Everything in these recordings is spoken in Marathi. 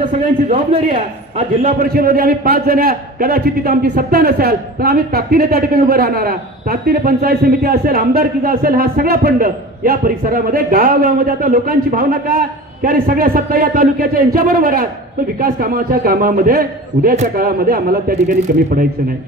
आमच्या सगळ्यांची जबाबदारी आहे. आज जिल्हा परिषदेमध्ये आम्ही 5 जण आहे, कदाचित तिथे आमची सत्ता नसेल पण आम्ही ताकदीने त्या ठिकाणी उभं राहणार आहे. ताकदीने पंचायत समिती असेल, आमदारकीचा असेल, हा सगळा फंड या परिसरामध्ये गावागावामध्ये आता लोकांची भावना काय की अरे सगळ्या सत्ता या तालुक्याच्या यांच्या बरोबर आहे, पण विकास कामामध्ये उद्याच्या काळामध्ये आम्हाला त्या ठिकाणी कमी पडायचं नाही.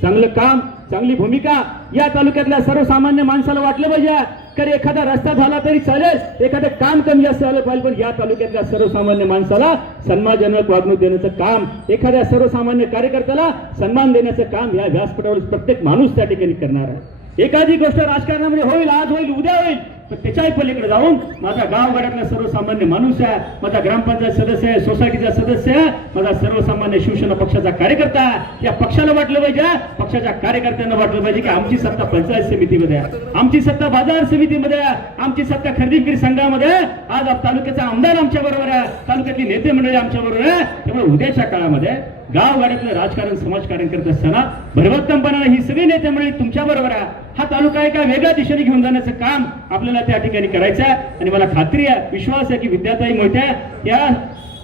चांगलं काम, चांगली भूमिका या तालुक्यातल्या सर्वसामान्य माणसाला वाटलं पाहिजे. कारण एखादा रस्ता झाला तरी चालेल, एखादं काम कमी जास्त झालं पाहिजे, पण या तालुक्यातल्या सर्वसामान्य माणसाला सन्मानजनक वागणूक देण्याचं काम, एखाद्या सर्वसामान्य कार्यकर्त्याला सन्मान देण्याचं काम या व्यासपीठावर प्रत्येक माणूस त्या ठिकाणी करणार आहे. एखादी गोष्ट राजकारणामध्ये होईल, आज होईल, उद्या होईल, पण त्याच्याही पलीकडे जाऊन माझा गावगाड्यातला सर्वसामान्य माणूस आहे, माझा ग्रामपंचायत सदस्य आहे, सोसायटीचा सदस्य आहे, माझा सर्वसामान्य शिवसेना पक्षाचा कार्यकर्ता आहे. या पक्षाला वाटलं पाहिजे, पक्षाच्या कार्यकर्त्यांना वाटलं पाहिजे की आमची सत्ता पंचायत समितीमध्ये आहे, आमची सत्ता बाजार समितीमध्ये आहे, आमची सत्ता खरेदी विक्री संघामध्ये आहे. आज तालुक्याचा आमदार आमच्या बरोबर आहे, तालुक्यातली नेते मंडळी आमच्या बरोबर आहे. त्यामुळे उद्याच्या काळामध्ये गावगाड्यातलं राजकारण, समाजकारण करत असताना भरभक्कमपणाने ही सगळी नेते मंडळी तुमच्या बरोबर आहे. हा तालुका एका वेगळ्या दिशेने घेऊन जाण्याचं काम आपल्याला त्या ठिकाणी करायचं आहे. आणि मला खात्री आहे, विश्वास आहे की विद्याताई मोहिते या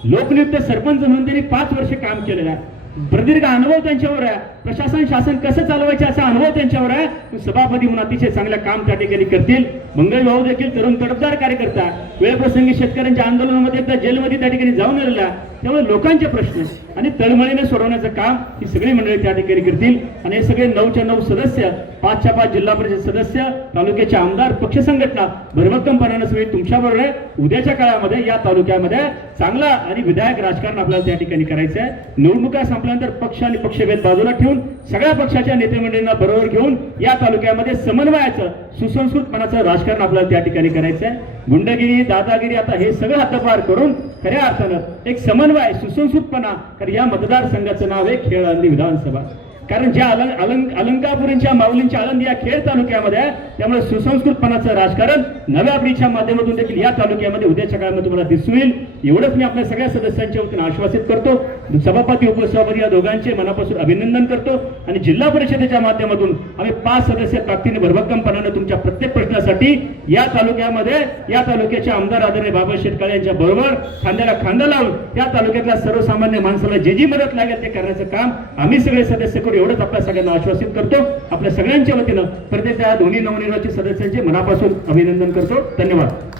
लोकनियुक्त सरपंच म्हणून त्यांनी 5 वर्ष काम केलेलं आहे. प्रदीर्घ अनुभव त्यांच्यावर आहे, प्रशासन शासन कसं चालवायचे असा अनुभव त्यांच्यावर आहे. सभापती म्हणून अतिशय चांगलं काम त्या ठिकाणी करतील. मंगल भाऊ देखील तरुण तडफदार कार्यकर्ता, वेळप्रसंगी शेतकऱ्यांच्या आंदोलनामध्ये एकदा जेलमध्ये त्या ठिकाणी जाऊन आलेला. त्यामुळे लोकांचे प्रश्न आणि तळमळीने सोडवण्याचं काम ही सगळी मंडळी त्या ठिकाणी करतील. आणि हे सगळे 9च्या 9 सदस्य, 5च्या 5 जिल्हा परिषद सदस्य, तालुक्याचे आमदार, पक्ष संघटना भरभक्कमपणाने सगळी तुमच्याबरोबर आहे. उद्याच्या काळामध्ये या तालुक्यामध्ये चांगला आणि विधायक राजकारण आपल्याला त्या ठिकाणी करायचं आहे. निवडणुका संपल्यानंतर पक्ष आणि पक्षभेद बाजूला ठेवून सगळ्या पक्षाच्या नेते मंडळींना बरोबर घेऊन या तालुक्यामध्ये समन्वयाचं, सुसंस्कृतपणाचं राजकारण आपल्याला त्या ठिकाणी करायचं आहे. गुंडगिरी, दादागिरी आता हे सगळं हद्दपार करून खऱ्या अर्थानं एक समन्वय, सुसंस्कृतपणा, कारण या मतदारसंघाचं नाव आहे खेड आळंदी विधानसभा. कारण ज्या अलंकापुरींच्या माऊलींच्या आळंदी या खेड तालुक्यामध्ये आहे, त्यामुळे सुसंस्कृतपणाचं राजकारण नव्या पिढीच्या माध्यमातून देखील या तालुक्यामध्ये उद्याच्या काळामध्ये तुम्हाला दिसून येईल. एवढंच मी आपल्या सगळ्या सदस्यांच्या वतीने आश्वासित करतो. सभापती, उपसभापती या दोघांचे मनापासून अभिनंदन करतो. आणि जिल्हा परिषदेच्या माध्यमातून आम्ही 5 सदस्य ताकदीने भरभक्कमपणाने तुमच्या प्रत्येक प्रश्नासाठी या तालुक्यामध्ये, या तालुक्याच्या आमदार आदरणीय बाबा शेटकाळे यांच्या बरोबर खांद्याला खांदा लावून या तालुक्यातल्या सर्वसामान्य माणसाला जे जी मदत लागेल ते करण्याचं काम आम्ही सगळे सदस्य करू, एवढंच आपल्या सगळ्यांना आश्वासित करतो. आपल्या सगळ्यांच्या वतीनं प्रत्येक त्या दोन्ही नवनिर्वाचित सदस्यांचे मनापासून अभिनंदन करतो. धन्यवाद.